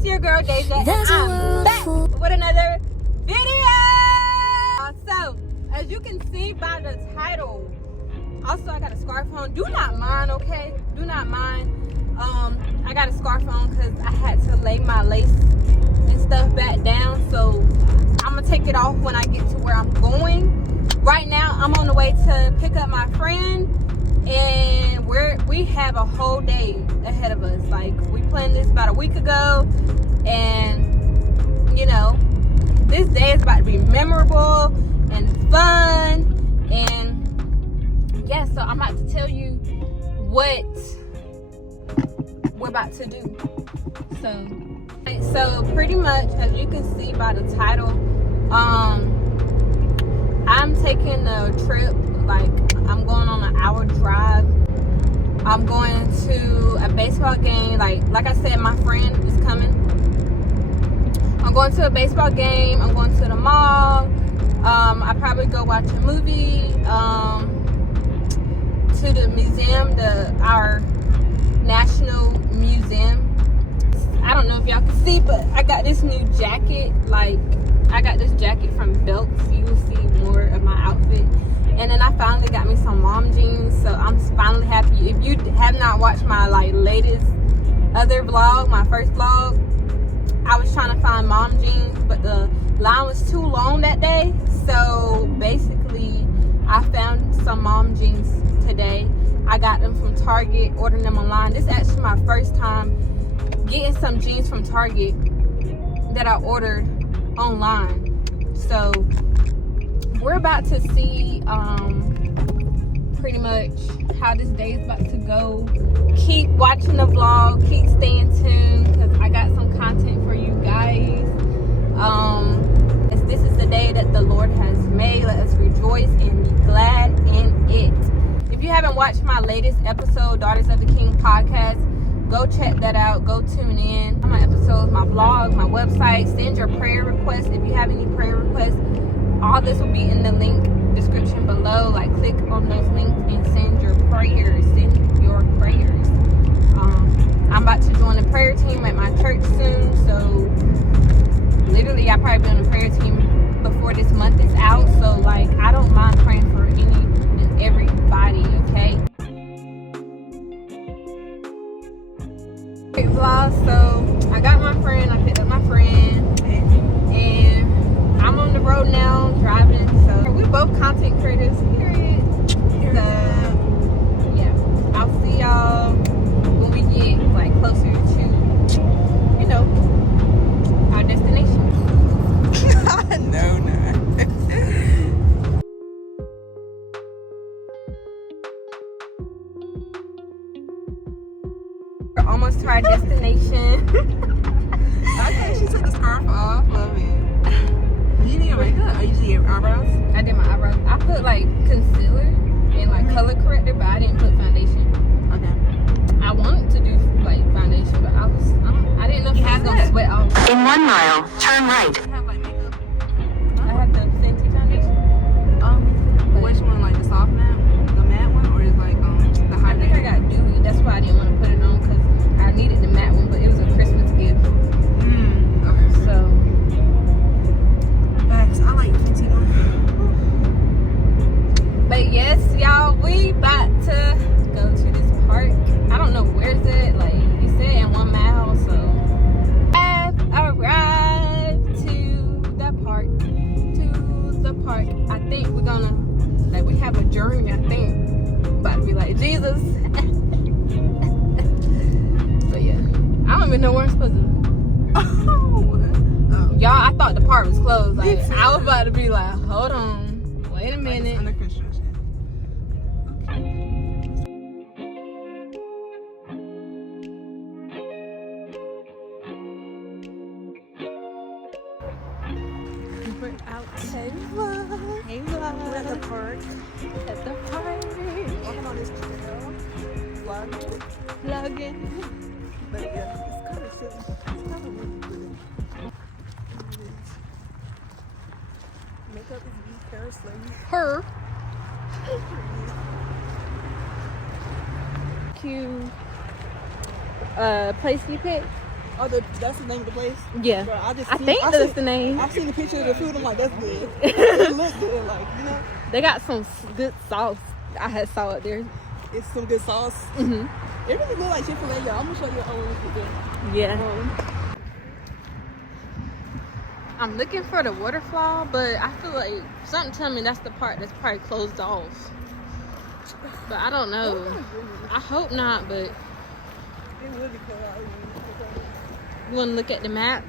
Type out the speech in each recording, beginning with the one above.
It's your girl Deja, and I'm back with another video. So, as you can see by the title, also I got a scarf on. Do not mind, okay? Do not mind. I got a scarf on because I had to lay my lace and stuff back down. So I'm gonna take it off when I get to where I'm going. Right now, I'm on the way to pick up my friend, and we have a whole day ahead of us. Like, we planned this about a week ago, and you know, this day is about to be memorable and fun. And yeah, so I'm about to tell you what we're about to do. So pretty much, as you can see by the title, I'm taking a trip. Like, I'm going on an hour drive. I'm going to a baseball game. Like I said, my friend is coming. I'm going to a baseball game. I'm going to the mall. I probably go watch a movie. To the museum, our national museum. I don't know if y'all can see, but I got this new jacket. Like, I got this jacket from Belts. You will see more of my outfit. And then I finally got me some mom jeans, so I'm finally happy. If you have not watched my latest other vlog, my first vlog, I was trying to find mom jeans, but the line was too long that day. So basically, I found some mom jeans today. I got them from Target, ordered them online. This is actually my first time getting some jeans from Target that I ordered online. So we're about to see pretty much how this day is about to go. Keep watching the vlog, keep staying tuned, because I got some content for you guys. This is the day that the Lord has made. Let us rejoice and be glad in it. If you haven't watched my latest episode, Daughters of the King podcast, go check that out. Go tune in. My episodes, my vlog, my website. Send your prayer requests. If you have any prayer requests, all this will be in the link description below. Like, click on those links and send your prayers. Send your prayers. I'm about to join the prayer team at my church soon. So literally, I'll probably be on the prayer team before this month is out. So like, I don't mind praying for any and everybody, okay? Vlog. So I got my friend, I picked up my friend, and I'm on the road now driving. So we both content creators, period. So yeah, I'll see y'all when we get like closer to, you know, our destination. No. We're almost to our destination. Okay, she took the scarf off. Love it. You didn't even make up. Or you did your eyebrows? I did my eyebrows. I put like concealer and like color corrector, but I didn't put foundation. Okay. I wanted to do like foundation, but I didn't know if I was gonna sweat off. In 1 mile, turn right. You have like makeup? I have the Fenty foundation. Which one? Like the soft matte? The matte one? Or is like the I high think I got dewy. That's why I didn't want to put it on, because I needed the matte one, but it was a Christmas gift. Okay. So Facts. I like Fenty one. but yes, y'all, we about to go to this park. I don't know where it's at. Like, it said in 1 mile, so I've arrived to the park. I think we're gonna, like, we have a journey, I think. About to be like Jesus. So yeah, I don't even know where I'm supposed to. Y'all, I thought the park was closed. Like, I was about to be like, hold on, wait a minute. Under construction. We're out. Hey vlog. Hey vlog. We're at the park. At the park. Walking on this trail. Vlogging. But yeah, it's kind of silly. It's kind of really. Makeup is weak, hair is slimy. Her. Cute place you picked. Oh, that's the name of the place? Yeah. Bro, I think that's the name. I've seen the picture of the food. I'm like, that's good. It looks good, like, you know. They got some good sauce. I had saw it there. It's some good sauce. Mhm. It really look like Chick-fil-A, y'all. I'm gonna show you how Yeah. I'm looking for the waterfall, but I feel like something tell me that's the part that's probably closed off. But I don't know. I hope not, but it would be cool. you want to look at the map?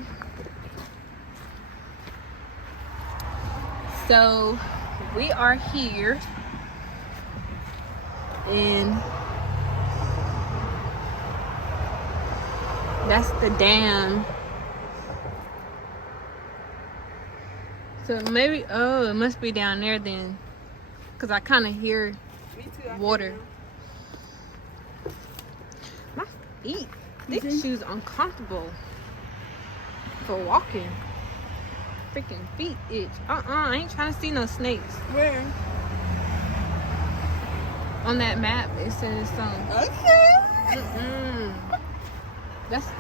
So we are here, and that's the dam. So maybe, oh, it must be down there then, because I kind of hear Me too. water. My feet, these shoes uncomfortable for walking. Freaking feet itch. I ain't trying to see no snakes. Where? On that map, it says Okay.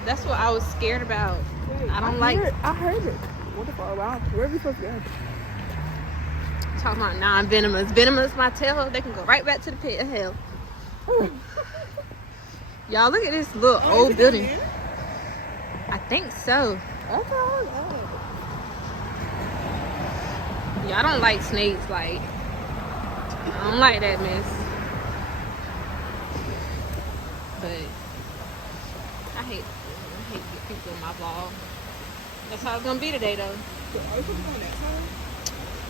That's what I was scared about. I don't like. I heard it. Waterfall. Wow. Where are we supposed to go? Talking about non-venomous. Venomous, my tail, they can go right back to the pit of hell. Y'all, look at this little old building. I think so. Okay. Yeah, I don't like snakes. Like, I don't like that mess. But I hate get people in my vlog. That's how it's gonna be today, though. So are we supposed to go on that side?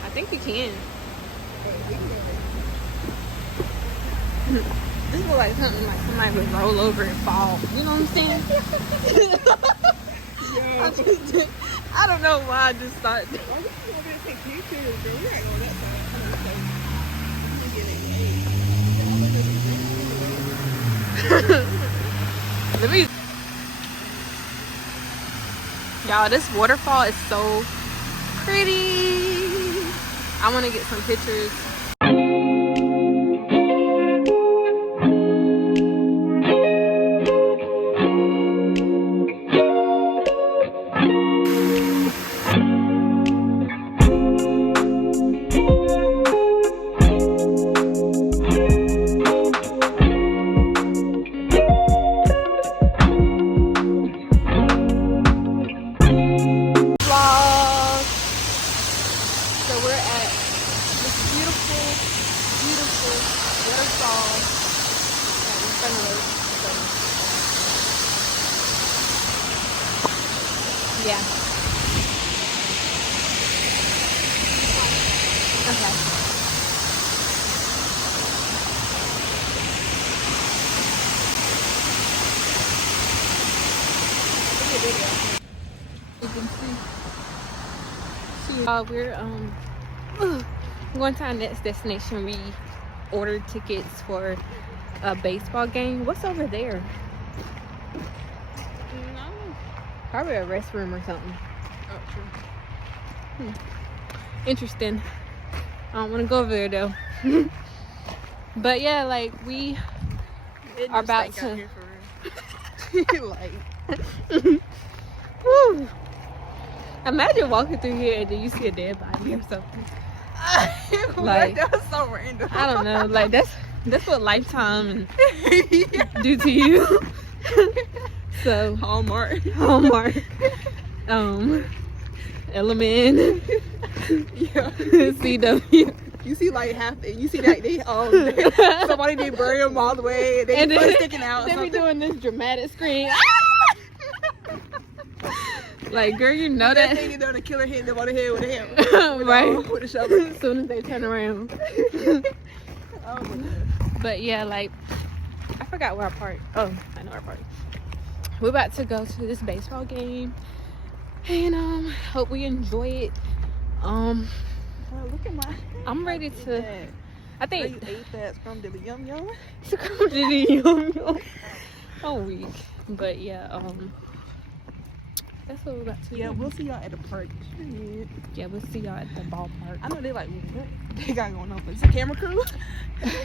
I think you can. We can go This looks like something like somebody would roll over and fall. You know what I'm saying? there. I don't know why I just thought. Why are we going to take pictures, girl? We gotta go on that side. Let me. Y'all, this waterfall is so pretty. I want to get some pictures. Yeah. Okay. You can see. We're going to our next destination. We ordered tickets for a baseball game. What's over there? Probably a restroom or something. Oh, true. Interesting. I don't want to go over there though. But yeah, like we are about to. Like, Woo. Imagine walking through here and then you see a dead body or something. Like, that was so random. I don't know. Like that's what Lifetime do to you. So Hallmark. Element. Yeah. CW. You see like half. You see that they somebody did bury them all the way and they be sticking out. They be doing this dramatic scream. Like, girl, you know that. Thing, you know, the killer hit them on the head with a hammer. Right. With a shovel. As soon as they turn around. Oh my God. But yeah, like, I forgot where I parked. Oh, I know where I parked. We're about to go to this baseball game, and hope we enjoy it. Well, look at my. I'm ready to. I think. You ate that scrum dilly yum yum. I'm weak, but yeah. That's what we're about to do. Yeah, we'll see y'all at the park. Yeah, we'll see y'all at the ballpark. I know they like, what they got going on, but it's a camera crew.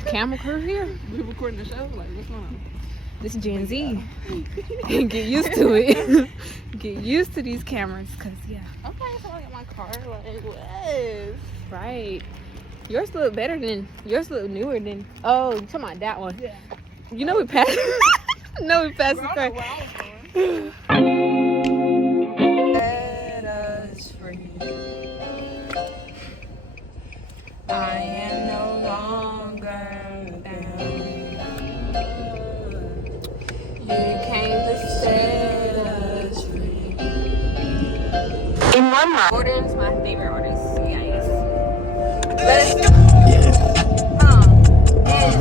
Camera crew here. We recording the show. Like, what's going on? This Gen Z. Get used to it. Get used to these cameras, cause yeah. Okay, so I got my car. Like, what? Right. Yours look better than. Yours look newer than. Oh, you talking about that one? Yeah. You know we passed. No, we passed the car. Let us free. I am no longer bound. You came to set us free. In 1 mile. Jordan's my favorite artist, guys. Let's go. And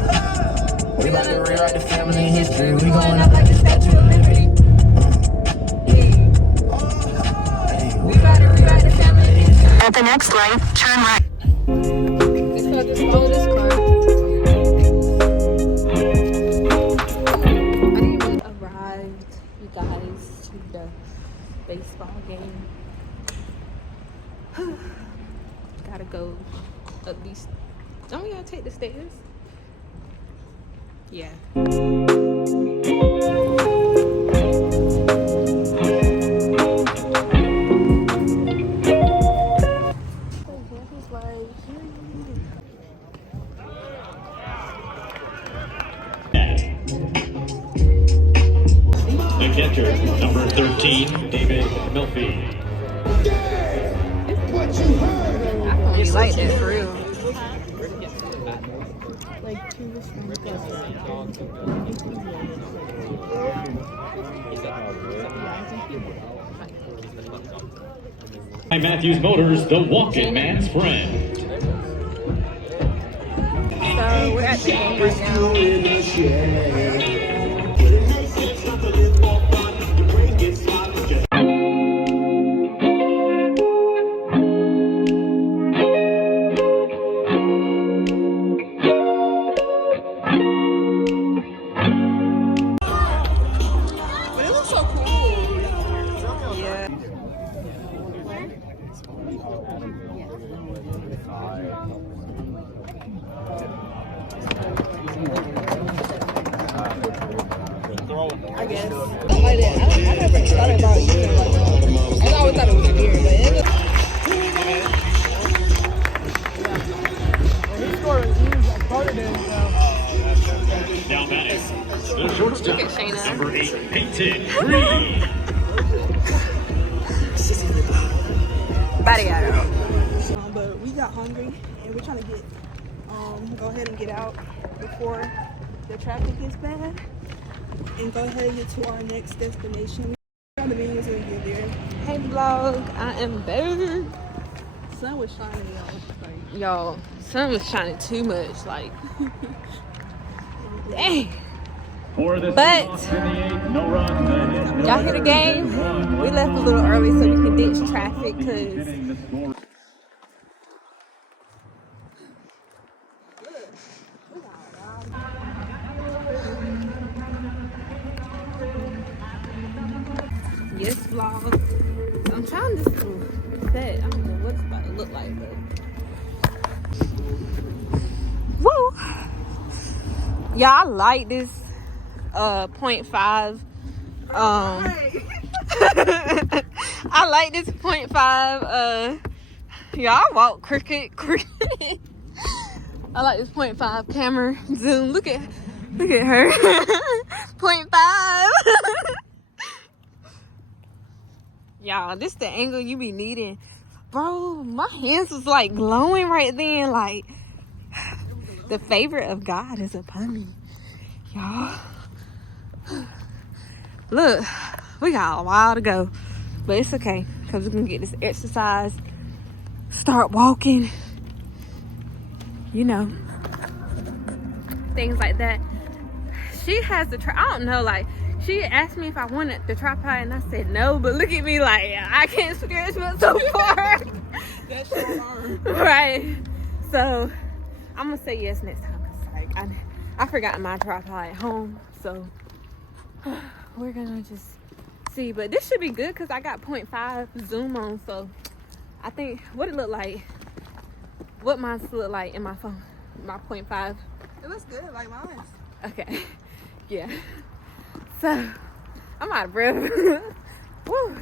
We about to rewrite the family history. We going going up up like the Statue of Liberty. We about to rewrite the family history. At the next light, turn right. Just follow this car. I didn't even arrived, you guys, to the baseball game. Gotta go up these. Don't we gotta take the stairs? Yeah. The catcher, number 13, David Milfy. I really like that for real. By Matthews Motors, the walking man's friend. So we're at the game right now. But it looks so cool. Yeah. I guess. I like it. I never thought about using it like that. I always thought it was weird, but it looks. Down batting, the shortstop, Look at Shayna. number 8, Peyton Reed. Body out. But we got hungry and we're trying to get go ahead and get out before the traffic gets bad and go ahead and get to our next destination. We got the menus when we get there. Hey vlog, I am better. Sun was shining, y'all. Like, Y'all, sun was shining too much. Like, dang. For the But- Seahawks in the 8th, no runs, and it's Y'all hear the game? We left a little early so we could ditch traffic because hitting the score. yes, vlog. I'm trying this set. I don't know what it's about to look like, but woo! Yeah, I like this 0.5. I like this 0.5. Yeah, I walk cricket. I like this 0.5 camera zoom. Look at her. 0.5. Y'all, this the angle you be needing. Bro, my hands was like glowing right then. Like, the favor of God is upon me. Y'all. Look, we got a while to go. But it's okay. Because we're going to get this exercise. Start walking. You know. Things like that. She has the I don't know, like, she asked me if I wanted the tripod and I said no, but look at me like I can't stretch but so far. that's your arm. Right. So I'm gonna say yes next time. Cause like I forgot my tripod at home, so we're gonna just see. But this should be good because I got 0.5 zoom on, so I think what it look like. What mine look like in my phone, my 0.5. It looks good, like mine. Okay. Yeah. So, I'm out of breath. Woo.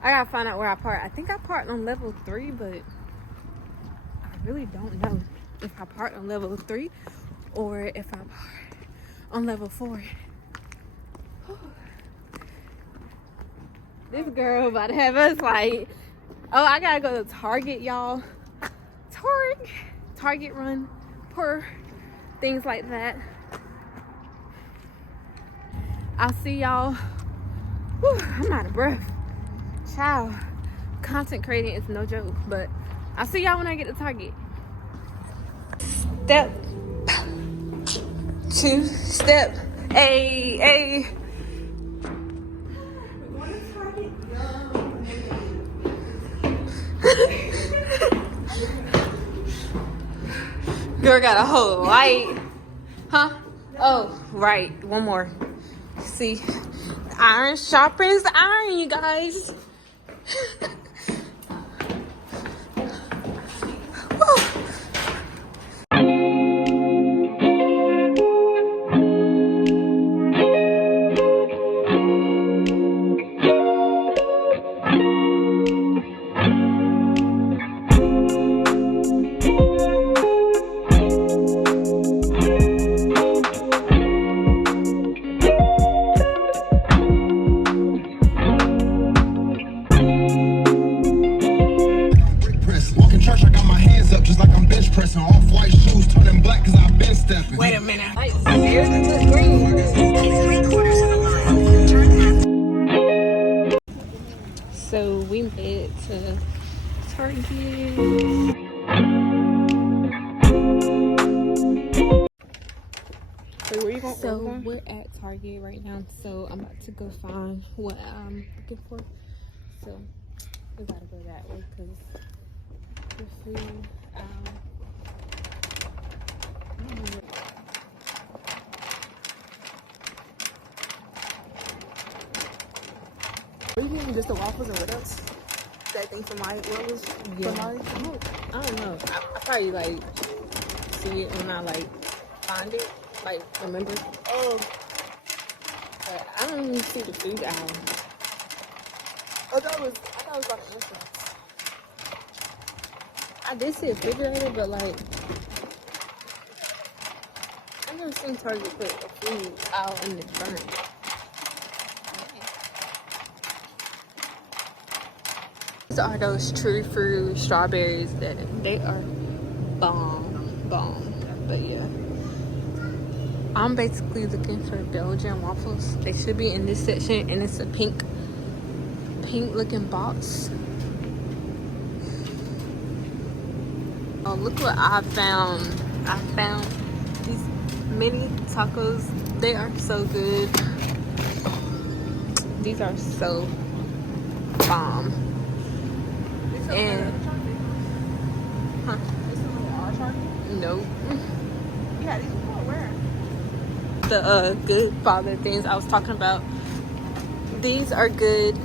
I gotta find out where I park. I think I parked on level 3, but I really don't know if I parked on level 3 or if I parked on level 4. Whew. This girl about to have us like, oh, I gotta go to Target, y'all. Target run per things like that. I'll see y'all. Whew, I'm out of breath. Child, content creating is no joke, but I'll see y'all when I get to Target. Step 2, step A. Girl got a whole light. Huh? Oh, right. One more. See, iron sharpens iron, you guys. Wait a minute. Like, here's the green. So we made it to Target. So where you going? So we're at Target right now. So I'm about to go find what I'm looking for. So we gotta go that way because the food. Are you getting just the waffles and what else? That thing for my what was Yeah. for Mari? I don't know. I probably like see it when I like find it, like remember. Oh, But I don't even see the food aisle. I thought it was by the entrance. I did see a refrigerator, but like I never seen Target put a food aisle in the front. These are those true fruit strawberries that they are bomb. But yeah, I'm basically looking for Belgian waffles. They should be in this section, and it's a pink looking box. Oh, look what I found. I found these mini tacos. They are so good. These are so bomb. And huh? Nope. Yeah, these people are where? The good father things I was talking about. These are good.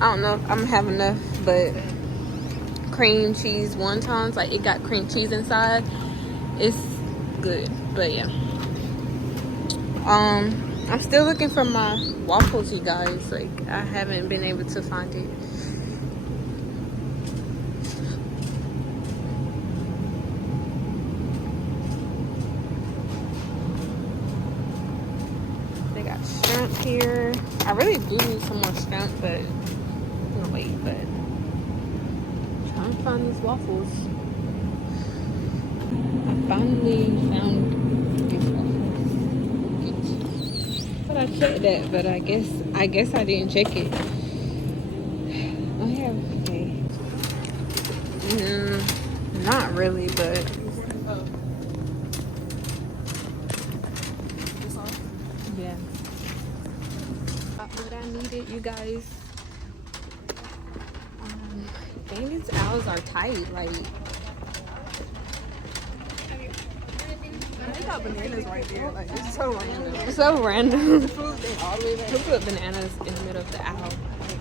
I don't know if I'm having enough, but cream cheese wontons, like it got cream cheese inside. It's good, but yeah. I'm still looking for my waffles, you guys. Like I haven't been able to find it. They got shrimp here. I really do need some more shrimp, but I'm gonna wait. But I'm trying to find these waffles. I finally found these waffles. But I checked that, but I guess I didn't check it. I have not really, but yeah. What I needed, you guys. Dang, these owls are tight. Like, They got bananas right there. Like it's so random. it's so random. Food thing all the way back. Who put bananas in the middle of the owl? Like,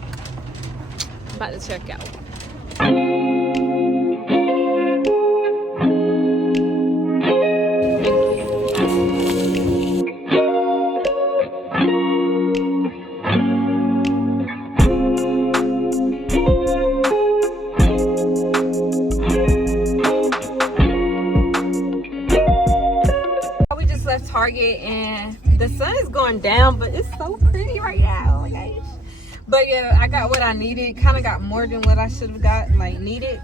I'm about to check out. Target, and the sun is going down, but it's so pretty right now. Oh my gosh. But yeah, I got what I needed. Kind of got more than what I should have got, like needed.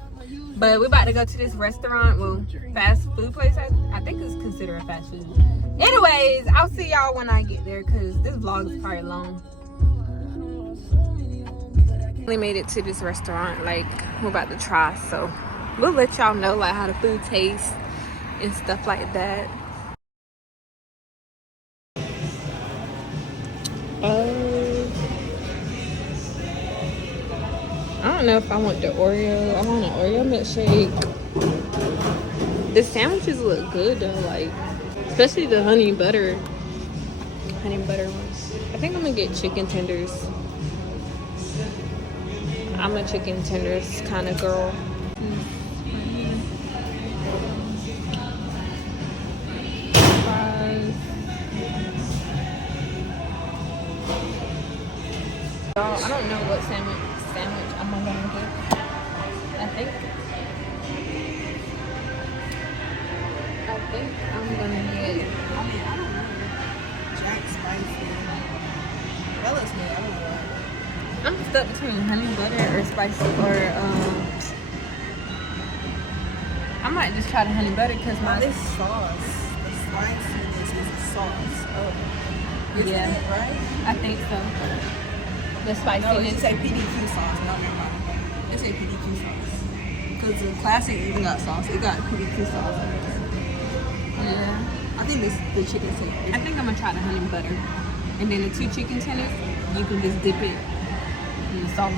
But we're about to go to this restaurant, well, fast food place. I think it's considered fast food. Anyways, I'll see y'all when I get there because this vlog is probably long. We made it to this restaurant, like we're about to try, so we'll let y'all know like how the food tastes and stuff like that. I don't know if I want the Oreo. I want an Oreo milkshake. The sandwiches look good though, like especially the honey butter ones. I think I'm gonna get chicken tenders. I'm a chicken tenders kind of girl. Fries. I don't know what sandwich I'm gonna get. I think I'm gonna get. I mean, I don't know. Jack spicy. That looks good. I don't know. I'm stuck between honey butter or spicy or I might just try the honey butter because my This sauce, the spiciness is the sauce. Oh, yeah, it, right? I think so. The No, it spiciness. should say PDQ sauce. No, never mind. It say PDQ sauce. Because the classic even got sauce. It got PDQ sauce. Yeah. I think the chicken taste. I think I'm gonna try the honey butter, and then the 2 chicken tenders, you can just dip it in the sauce.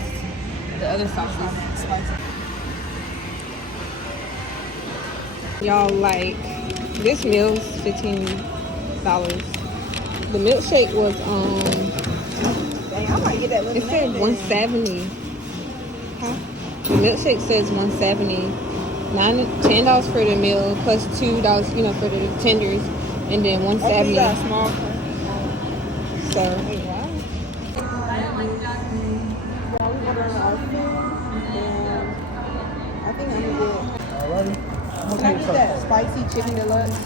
The other sauces. Spicy. Y'all, like this meal's $15. The milkshake was Dang, I might get that it said lemonade. $170. Huh? The milkshake says $170. $10 for the meal plus $2, you know, for the tenders, and then Okay, you got a $170. small. So Wait, wow. I think I'm gonna get. Can I get that spicy chicken deluxe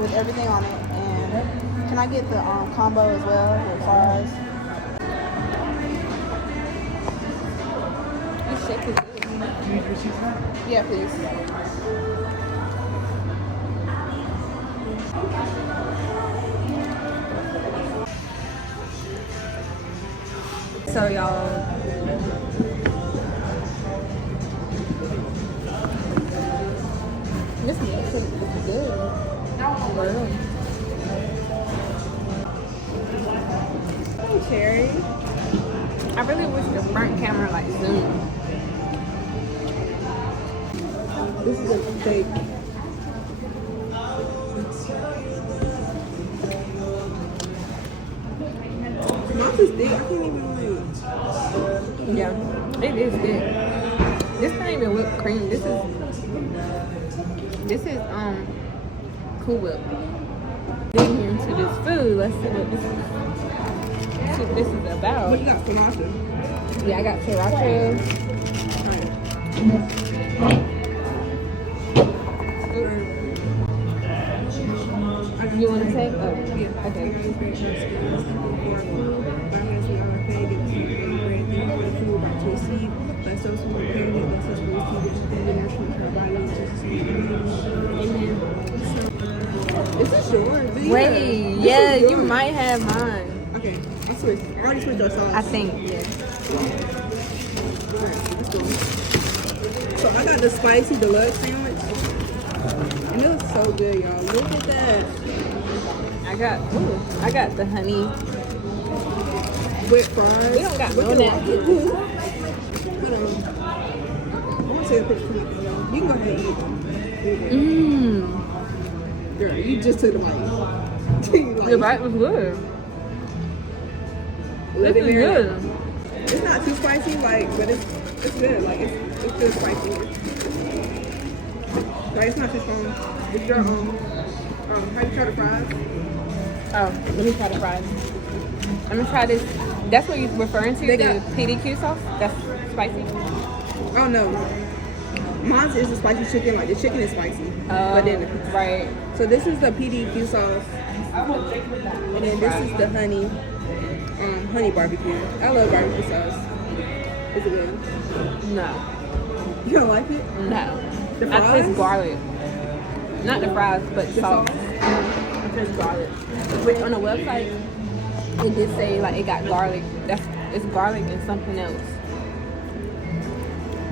with everything on it? And can I get the combo as well with fries? this shake is good. Yeah, please. So y'all, this milkshake is good. Really. Oh, cherry. I really wish the front camera like zoomed. This is a steak. Mine's is thick. I can't even like. Yeah, it is good. This not even whipped cream. This is Cool Whip. Digging into this food. Let's see what this is about. What you got, sriracha? Yeah, I got sriracha. You want to take? Oh, yeah. Okay. Is this yours? Wait, yeah, you might have mine. Okay, I switched. I already switched our sauce. I think, yeah. Alright, let's go. So I got the spicy deluxe sandwich. And it looks so good, y'all. Look at that. I got the honey. With fries. We don't got Look no at napkins. Hold on. I want to take a picture of it, y'all. You can go ahead and eat it. Girl, you just took the bite. The bite was good. Let This it is marinate. good. It's not too spicy, like, but it's good. Like, it's good spicy. Like, it's not too strong. It's your how you try the fries? Oh, let me try the fries. I'm gonna try this. That's what you're referring to? They The got- PDQ sauce? That's spicy? Oh no. Mine is a spicy chicken. Like the chicken is spicy, but then right. so this is the PDQ sauce, and then this is the honey barbecue. I love barbecue sauce. Is it good? No. You don't like it? No. The I fries? taste garlic. Not the fries, but the sauce. I taste garlic. Which on the website, it did say like it got garlic. It's garlic and something else.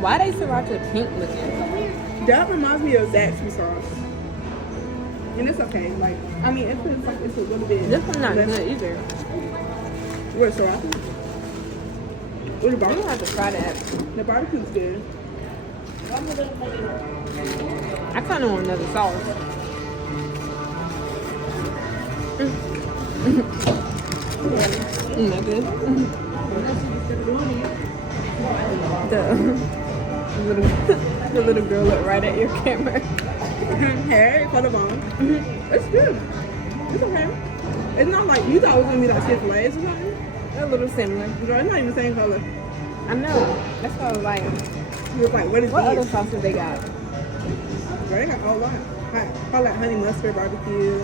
Why they sriracha pink looking? That reminds me of Zaxby's sauce. And it's okay. Like, I mean, it's a little bit. This one's not less- good either. What, sriracha? What the I'm barbecue? gonna have to try that. The barbecue's good. I kind of want another sauce. Not good. The little girl looked right at your camera. Hey, for the bone. It's good. It's okay. It's not like, you thought it was gonna be like Chick-fil-A or something. A little similar. Girl, it's not even the same color. I know. That's why I was like, You was like, what is what other this? sauces they got? Girl, they got a whole lot. I like honey mustard barbecue.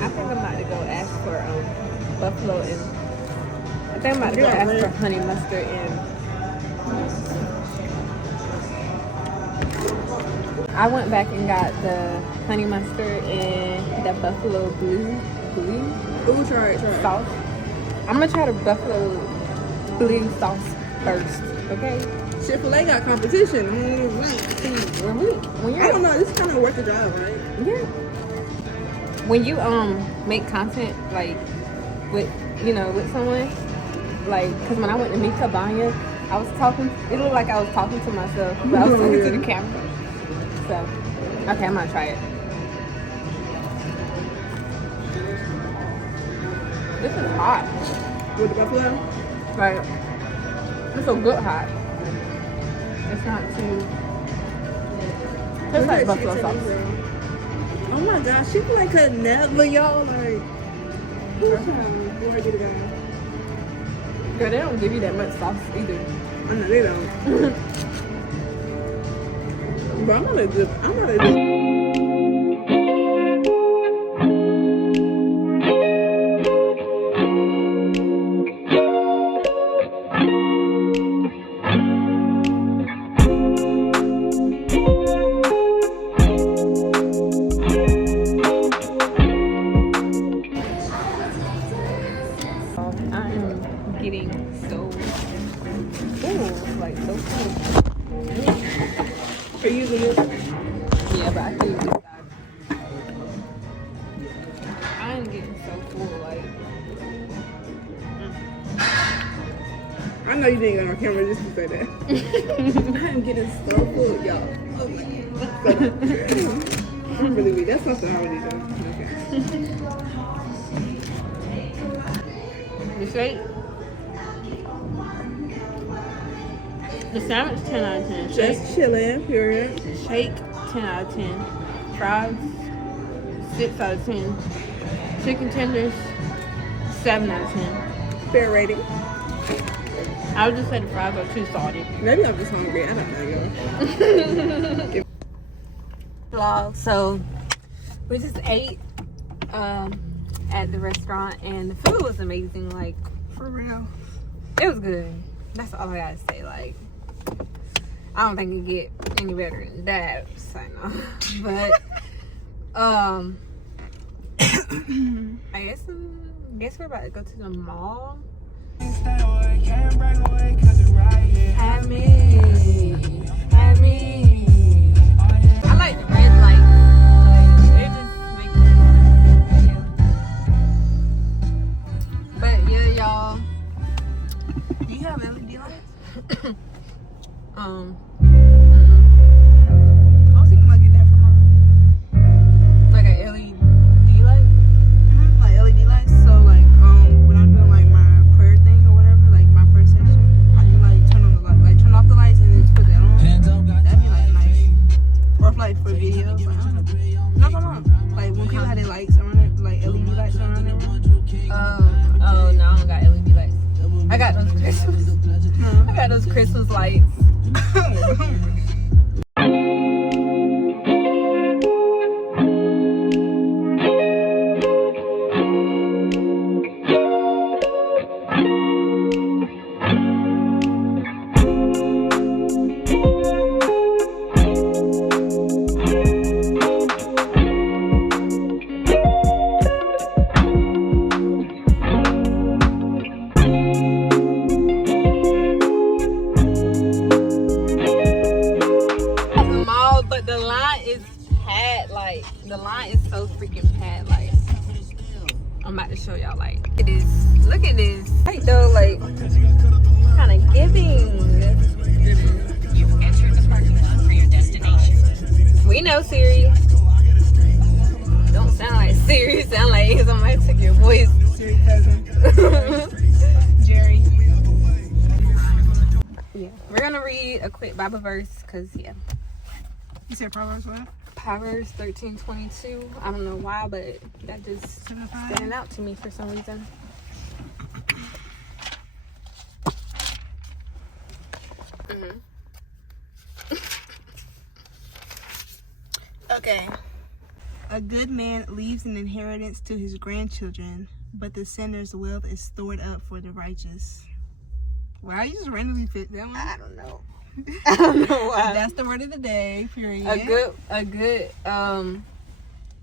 I think I'm about to go ask for buffalo and I think I'm about to go Yeah, ask man. for honey mustard and I went back and got the honey mustard and the buffalo blue Ooh, try it. sauce. I'm gonna try the buffalo blue sauce first, okay? Chick-fil-A got competition. When I you're don't know, this is kind of worth the drive, right? yeah. When you make content like with with someone like because when I went to meet Tabanya, I was talking. It looked like I was talking to myself, but I was talking to the camera. So okay, I'm gonna try it. This is hot. With the buffalo? Like it's a good hot. It's not too. It's like buffalo sauce. Oh my gosh, Chick-fil-A could never, y'all, like, first time, before I get it down. Girl, they don't give you that much sauce either. I know they don't. But I'm gonna do. I am getting so full, like so full. Are you using this? Yeah, but I feel this side. I am getting so full, like I know you didn't get on camera just to say that. I'm getting so full, y'all. Oh my god. I'm really weak. That's something I already do. Okay. the shake. The sandwich 10 out of 10. Shake, Just chilling, period. shake 10 out of 10. Fries 6 out of 10. Chicken tenders 7 out of 10. Fair rating. I would just say the fries are too salty. Maybe I'm just hungry. I don't know, y'all. Vlog. So we just ate at the restaurant and the food was amazing. Like For real. it was good. That's all I gotta say. Like I don't think it get any better than that. So no. But I guess we're about to go to the mall. Have me. I like the red lights. Like, it just makes me But yeah, y'all. Do you have LED lights? Mm-mm. I was thinking about getting that from mom. Like a LED light. Like LED lights. So like when I'm doing like my prayer thing or whatever, like my prayer session, I can like turn on the light, like turn off the lights and then just put that on. That'd be like nice. Or if, like for videos, like, I don't know. No. Like when people had their lights around it, like LED lights around it. Oh no, I don't got LED lights. I got those Christmas. I got those Christmas lights. so freaking bad. Like, I'm about to show y'all. Like, it is. Look at this. Like, though, like, kind of giving. You've entered the parking lot for your destination. We know Siri. Don't sound like Siri. Sound like somebody took your voice. Siri cousin. Jerry. Yeah. We're gonna read a quick Bible verse, cause yeah. You said Proverbs what? Proverbs 13:22. I don't know why, but that just standing out to me for some reason. Okay. A good man leaves an inheritance to his grandchildren, but the sinner's wealth is stored up for the righteous. Wow, you just randomly picked that one. I don't know. I don't know why. That's the word of the day, period. A good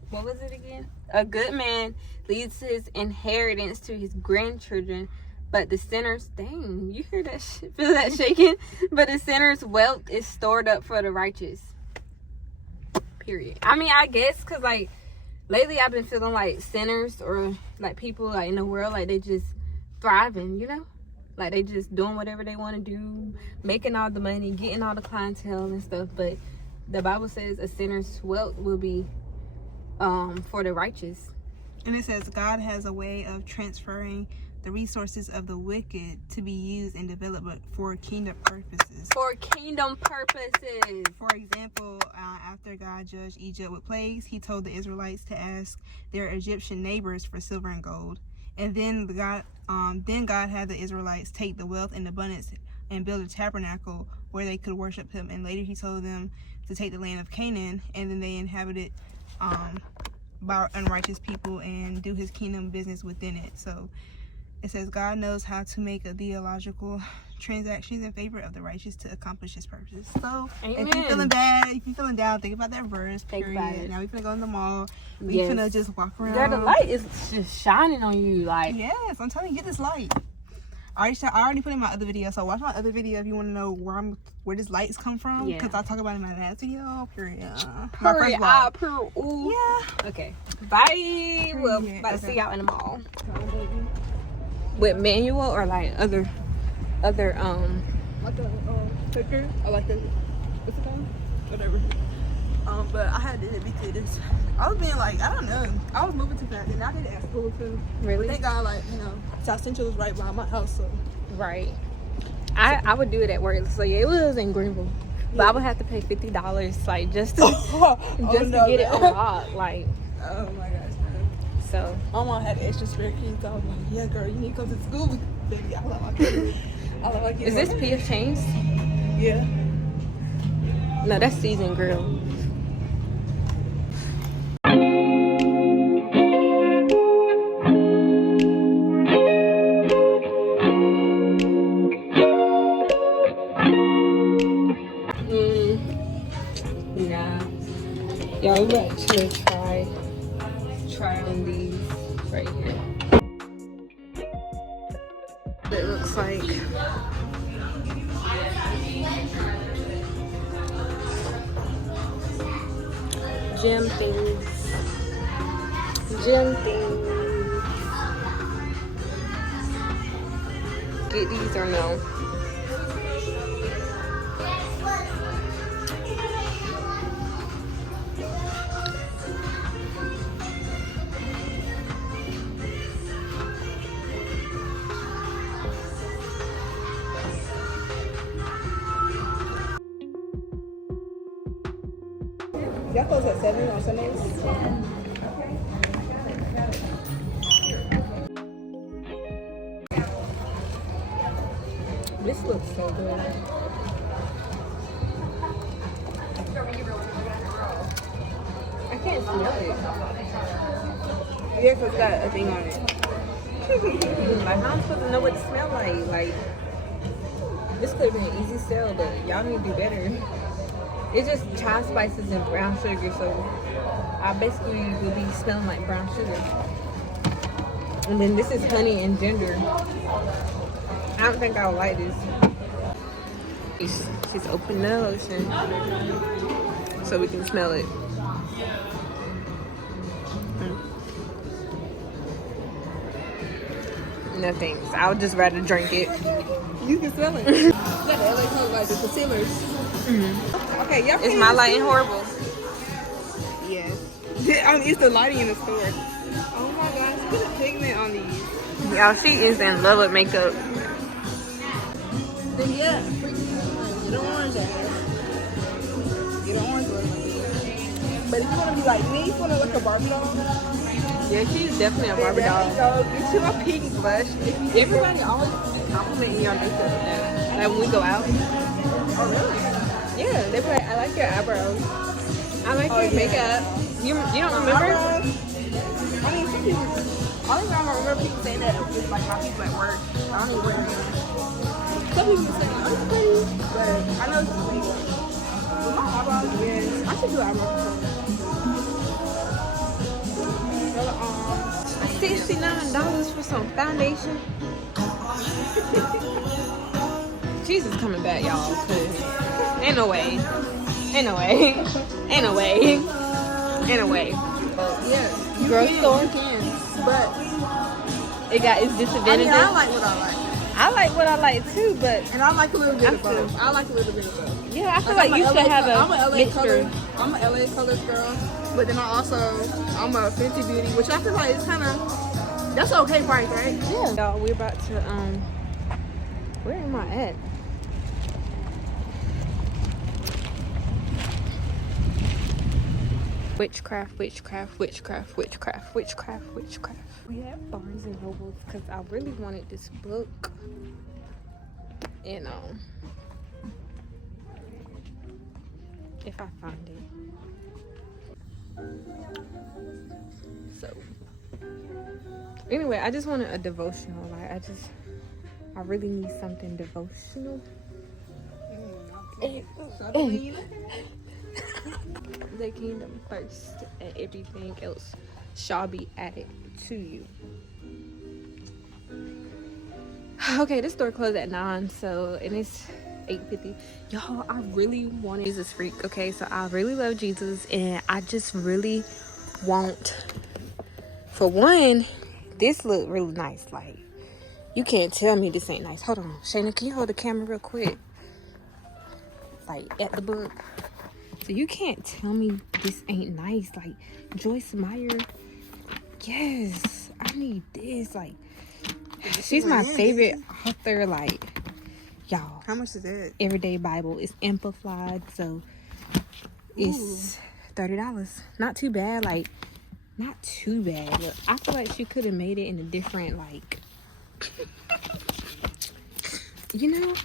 what was it again? A good man leaves his inheritance to his grandchildren, but the sinner's, dang, you hear that shit? Feel that shaking? But the sinner's wealth is stored up for the righteous. Period. I mean, I guess because like lately I've been feeling like sinners or like people like in the world, like they just thriving, you know, like they just doing whatever they want to do, making all the money, getting all the clientele and stuff. But the Bible says a sinner's wealth will be for the righteous. And it says God has a way of transferring the resources of the wicked to be used and developed for kingdom purposes. For kingdom purposes. For example, after God judged Egypt with plagues, he told the Israelites to ask their Egyptian neighbors for silver and gold. And then God had the Israelites take the wealth and abundance and build a tabernacle where they could worship him. And later he told them to take the land of Canaan, and then they inhabited by unrighteous people and do his kingdom business within it. So it says God knows how to make a theological transactions in favor of the righteous to accomplish his purposes. So Amen. If you're feeling bad, if you're feeling down, think about that verse. Think Period. about it. Now we're gonna go in the mall. We're Yes. gonna just walk around. Girl, the light is just shining on you, like. Yes, I'm telling you, get this light. I already put in my other video, so watch my other video if you want to know where this lights come from. Yeah. Because I talk about it in my last video. Period. My first vlog. Ooh. Yeah. Okay. Bye. We'll about to see y'all in the mall. With manual or like other Like a clicker. I like the what's it called? Whatever. But I had to admit this. I was being like, I don't know. I was moving too fast, and I did it at school too. Really? Thank God, like South Central was right by my house, so. Right. I would do it at work. So yeah, it was in Greenville, but I would have to pay $50 like just to to get it unlocked. Like. Oh my gosh, man. So. My mom had extra spare keys. So I was like, yeah, girl, you need to come to school, baby. I love my kids. I love my kids. Is this PF Chang's? Yeah. No, that's seasoned grill. Yeah, we're actually trying these right here. It looks like gym things. Get these or no? Y'all close at 7 on Sundays? This looks so good. I can't smell it. Yeah, because it's got a thing on it. Like, how am I supposed to know what it smells like? Like, this could have been an easy sell, but y'all need to do better. It's just chai spices and brown sugar, so I basically will be smelling like brown sugar. And then this is honey and ginger. I don't think I would like this. She's opening the lotion so we can smell it. No thanks. I would just rather drink it. You can sell it. Is that the LA color, like the concealers? Okay, y'all. Is my lighting horrible? Yes. It's the lighting in the store. Oh my gosh, look at the pigment on these. Y'all, she is in love with makeup. Then yeah, get an orange ass. Get an orange one. But if you want to be like me, you want to look a Barbie doll. Yeah, she's definitely a Barbie There doll. you go. Get you a pink blush. Everybody always compliment me on makeup. Like when we go out. Oh really? Yeah, they be like, I like your eyebrows. I like your makeup. You don't remember? I mean, some people. Only time I remember people saying that is like my people at work. I don't even work anymore. Some people be saying, "Oh, it's pretty," but I know it's pretty. With my eyebrows, yeah, I should do eyebrows. $69 for some foundation. Jesus coming back, y'all. 'Cause ain't no way. Ain't no way. Ain't no way. Ain't no way. Yeah, you Grocery can. store. You can. But It got its I disadvantages. mean, I like what I like. I like what I like too, but And I like a little bit I of both. I like a little bit of both. yeah, I feel like I'm you a should LA have I'm a LA mixture. color. I'm a LA colors girl, but then I'm a Fenty Beauty, which I feel like it's kind of that's an okay price, right? Yeah. Y'all, we're about to where am I at? Witchcraft. We have Barnes and Nobles because I really wanted this book. You know, if I find it. So, anyway, I just wanted a devotional. Like, I really need something devotional. The kingdom first, and everything else shall be added to you. Okay, this store closed at 9, so and it's 8:50. Y'all, I really want Jesus freak. Okay, so I really love Jesus, and I just really want. For one, this look really nice. Like, you can't tell me this ain't nice. Hold on, Shayna, can you hold the camera real quick? Like at the book. So you can't tell me this ain't nice. Like Joyce Meyer. Yes, I need this. Like, she's my favorite author. Like, y'all. How much is that? Everyday Bible is amplified, so it's $30. Not too bad. Like, not too bad. Look, I feel like she could have made it in a different, like, you know.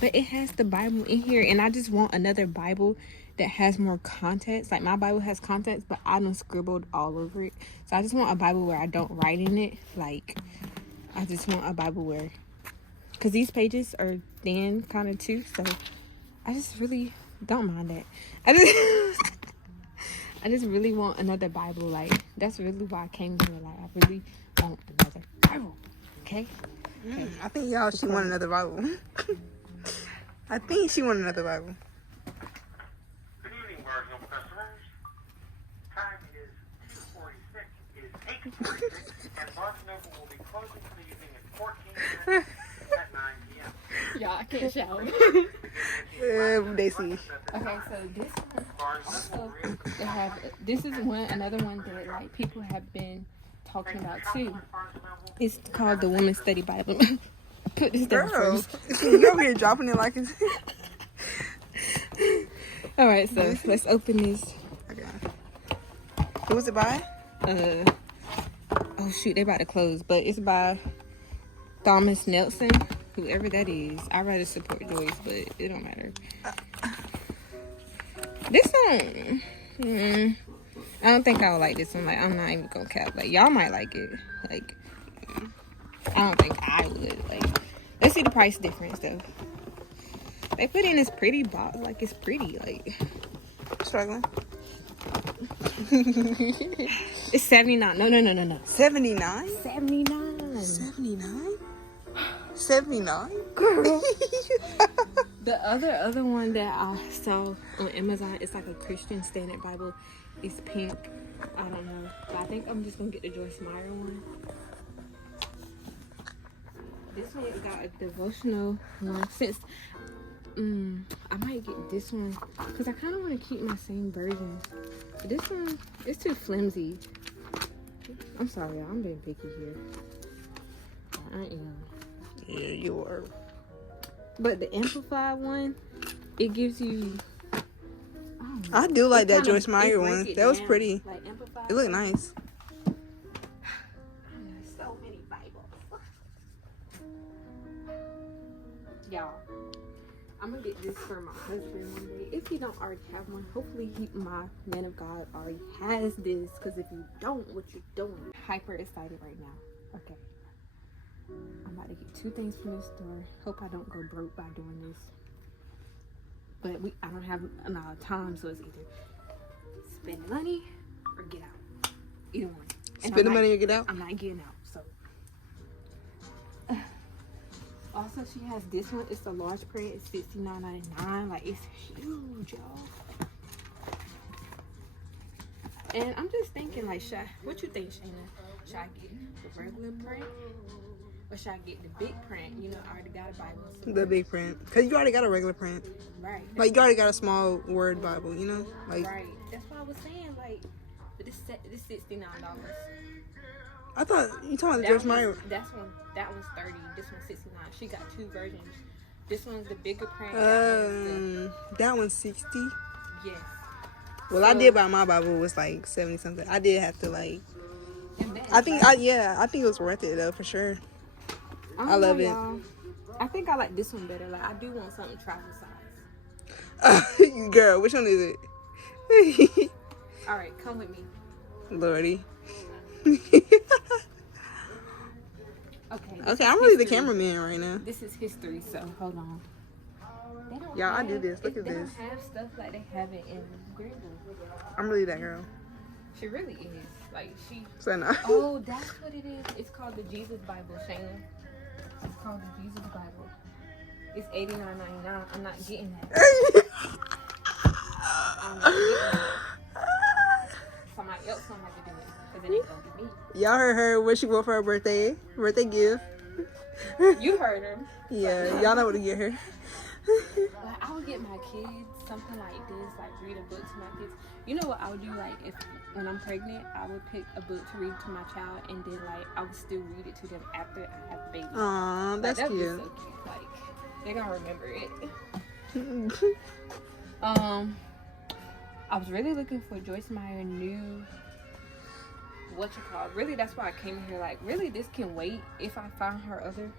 But it has the Bible in here, and I just want another Bible that has more context. Like, my Bible has context, but I done scribbled all over it. So I just want a Bible where I don't write in it. Like, I just want a Bible where, because these pages are thin kind of too, so I just really don't mind that. I just really want another Bible. Like, that's really why I came here. Like, I really want another Bible. Okay? I think she want another Bible. I think she want another Bible. Good evening, Barnes Noble customers. Time is 2:46. It is 8:46, and Barnes Noble will be closing for the evening in 14 minutes at 9 p.m. Y'all, I can't shout. They see. Okay, so this one Barnes also, Noble is they have, this is another one that, like, people have been talking about too. Barnes Noble. It's called the Women's Study Bible. Put this down Girl, first. you over here dropping it like it's. All right, so let's open this. Okay. Who was it by? Oh shoot, they about to close, but it's by Thomas Nelson, whoever that is. I'd rather support Joyce, but it don't matter. This one, I don't think I would like this one. Like, I'm not even gonna cap. Like, y'all might like it. Like, I don't think I would. Like, let's see the price difference though. They put in this pretty box. Like, it's pretty. Like, Struggling. it's $79. No. 79? 79. 79? 79? Girl. The other one that I saw on Amazon, it's like a Christian Standard Bible. It's pink. I don't know. But I think I'm just gonna get the Joyce Meyer one. This one got a devotional one. Since I might get this one because I kind of want to keep my same version. But this one, it's too flimsy. I'm sorry, y'all. I'm being picky here. I am. Yeah, you are. But the amplified one, it gives you. I do like that Joyce Meyer break one. it That was down, pretty. like amplified. It looked nice. So many Bibles. Y'all, I'm gonna get this for my husband one day. If he don't already have one, hopefully my man of God already has this. Because if you don't, what you doing? Hyper excited right now. Okay. I'm about to get 2 things from this store. Hope I don't go broke by doing this. But I don't have enough time, so it's either spend money or get out. Either one. And Spend the money or get out? I'm not getting out, so. Also, she has this one. It's a large print. It's $69.99. Like, it's huge, y'all. And I'm just thinking, like, what you think, Shayna? Should I get the regular print? Or should I get the big print? You know, I already got a Bible. So The big print. Because you already got a regular print. right. Like, you already got a small word Bible, you know? Like, Right. That's what I was saying. Like, but this $69. I thought you talking about the Joyce Meyer. That one's $30. This one's $69. She got 2 versions. This one's the bigger print. That one's 60. Yes. Well, I did buy my Bible. It was like 70 something. I did have to like. I think it was worth it though for sure. I love it. Y'all. I think I like this one better. Like, I do want something travel size. Girl, which one is it? All right, come with me. Lordy. Okay, I'm really the cameraman right now. This is history, so hold on. Y'all, I do this. Look at they this. don't have stuff like they have it in Greenville. I'm really that girl. She really is. Like, she. So no. Oh, that's what it is. It's called the Jesus Bible, Shayna. It's called the Jesus Bible. It's $89.99. I'm not getting that. I'm not getting that. Somebody else gonna have to do it, because it ain't gonna be me. Y'all heard her what she want for her birthday gift. You heard her. Yeah, y'all know what to get her. Like, I would get my kids something like this, like read a book to my kids. You know what I would do? Like, when I'm pregnant, I would pick a book to read to my child, and then like I would still read it to them after I have the baby. Aw, that's like, cute. So cute. Like, they're gonna remember it. I was really looking for Joyce Meyer new. Really, that's why I came here. Like, really, this can wait if I find her other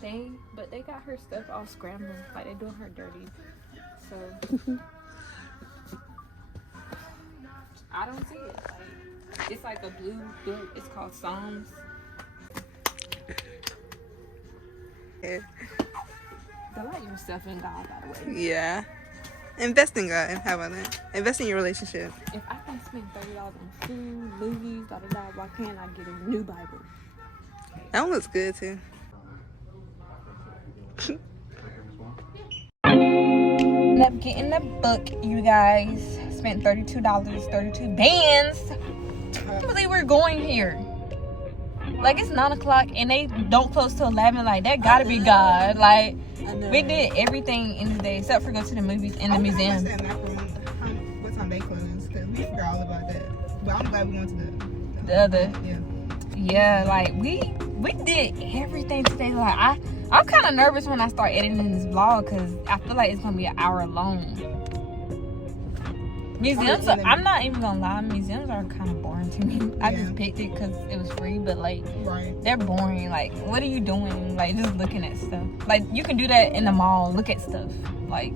thing. But they got her stuff all scrambled. Like, they're doing her dirty. So I don't see it. Like, it's like a blue book. It's called Psalms. Yeah. Delight yourself in God, by the way. Yeah. Invest in God. How about that? Invest in your relationship. If I can spend $30 on food, movies, why can't I get a new Bible? That one looks good too. Ended up getting the book, you guys. Spent $32, 32 bands. I can't believe we're going here. Like, it's 9 o'clock and they don't close till 11. Like, that gotta be God. Like, we did everything in the day except for go to the movies and the museum. What time they close? Because we forgot all about that. But I'm glad we went to The other. Yeah. Yeah, like, we did everything today. Like, I'm kind of nervous when I start editing this vlog because I feel like it's going to be an hour long. Museums, I'm not even going to lie, museums are kind of boring to me. I just picked it because it was free, but, like, they're boring. Like, what are you doing? Like, just looking at stuff. Like, you can do that in the mall, look at stuff. Like,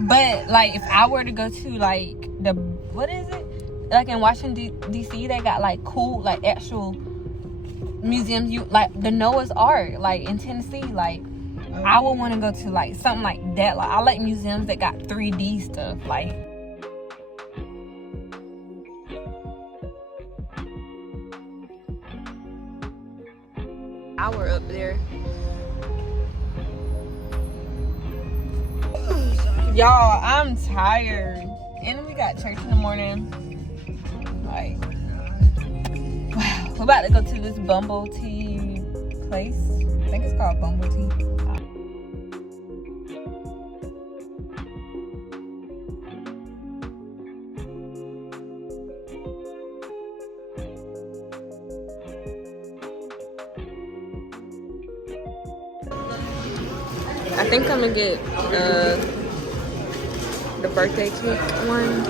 but, like, if I were to go to, like, what is it? Like, in Washington, D.C., they got, like, cool, like, actual museums. Like, the Noah's Ark, like, in Tennessee, like, I would want to go to, like, something like that. Like, I like museums that got 3D stuff, like. Hour up there. Y'all, I'm tired. And we got church in the morning. Like, wow. We're about to go to this Bumble Tea place. I think it's called Bumble Tea. I think I'm gonna get the birthday cake one.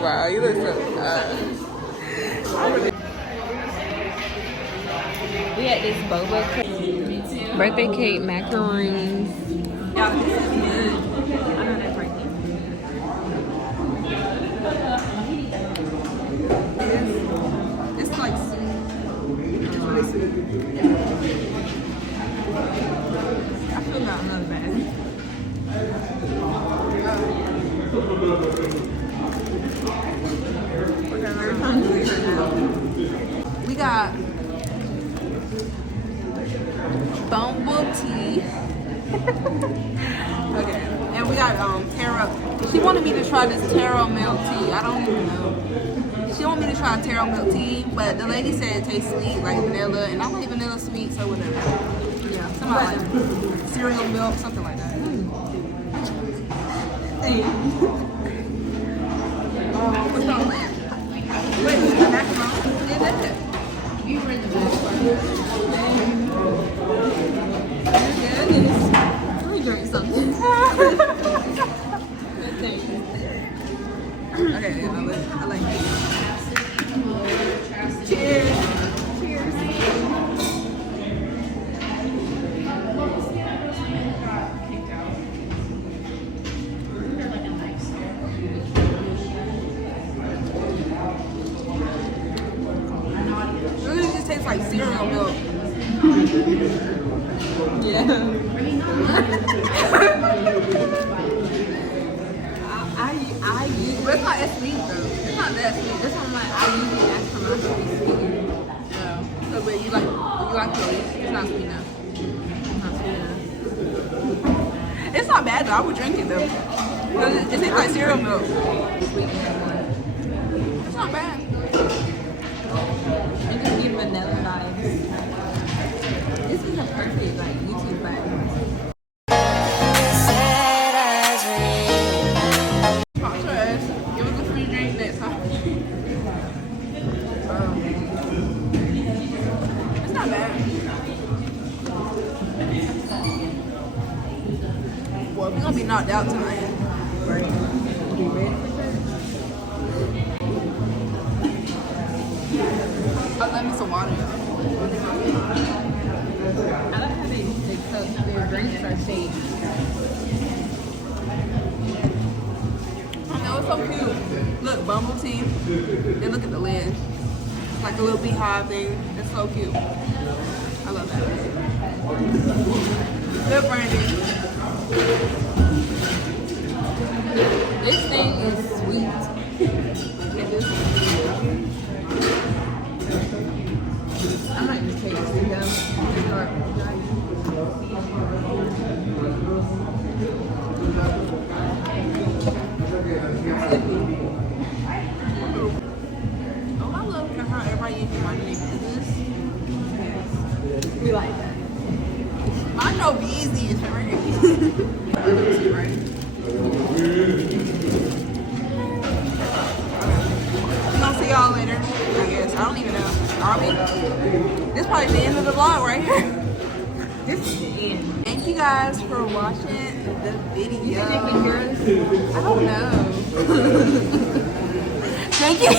Wow, you look so we had this boba cake, birthday cake, macarons. Y'all, this is good. I know that's right there. It's like sweet. It's really sweet. I feel got another bag. We got Bumble Tea. Okay, and we got taro. She wanted me to try this taro milk tea. I don't even know. She wanted me to try taro milk tea, but the lady said it tastes sweet, like vanilla, and I like vanilla sweet, so whatever. Yeah, something like cereal milk, something like that. What's wrong? Wait, is the macaron? Yeah, that's it. You read the back part. Let me drink something. Okay, I like it. Cheers. Cheers. Tastes like cereal milk. Yeah. I use, but it's not as sweet though. It's not that sweet. This one like I usually ask for my sweet. So, but you like it? It's not sweet enough. It's not sweet enough. It's not bad though. I would drink it though. It tastes like cereal milk. It's not bad. It just gives vanilla vibes. This is a perfect like YouTube vibe. Sponsor us. Give us a free drink next time. It's not bad. Well, we're gonna be knocked out tonight. Right? You ready for that? I love me some water. I like how their drinks are shaped. I know, it's so cute. Look, Bumble Tea. Then look at the lid. Like a little beehive thing. It's so cute. I love that. Good branding. This thing is sweet. Look at this. I might just take it to them. Oh, I love how everybody uses my name. We like that. I know Beezy is right. Right? We're gonna see y'all later. I guess. I don't even know. Are we? This is probably the end of the vlog right here. This is the end. Thank you guys for watching the video. I don't know. Thank you.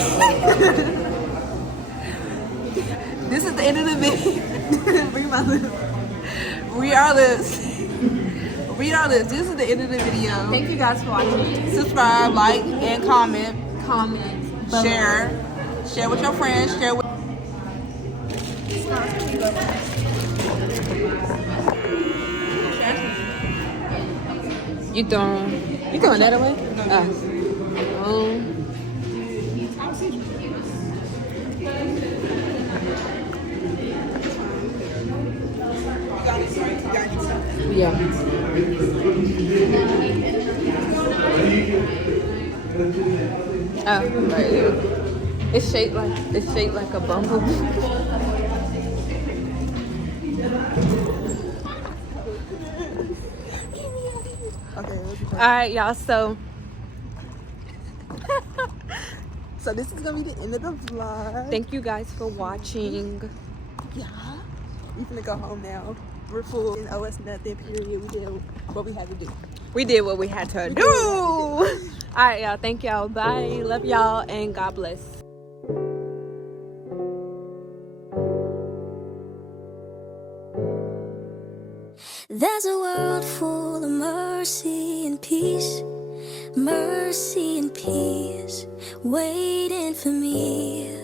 This is the end of the video. Bring my lips. Read our lips. Read our lips. This is the end of the video. Thank you guys for watching. Subscribe, like, and comment. Comment. Share. Share with your friends. Share with. You throwing that away? Oh. You got it. Yeah. Oh, right here. It's shaped like a bumblebee. Okay, All right, y'all. So so this is gonna be the end of the vlog. thank you guys for watching. Yeah. We finna go home now. We're full and owe us nothing, period. We did what we had to do. We did what we had to do. All right, y'all. Thank y'all. Bye. Love y'all and God bless. There's a world full of mercy and peace, mercy and peace, waiting for me.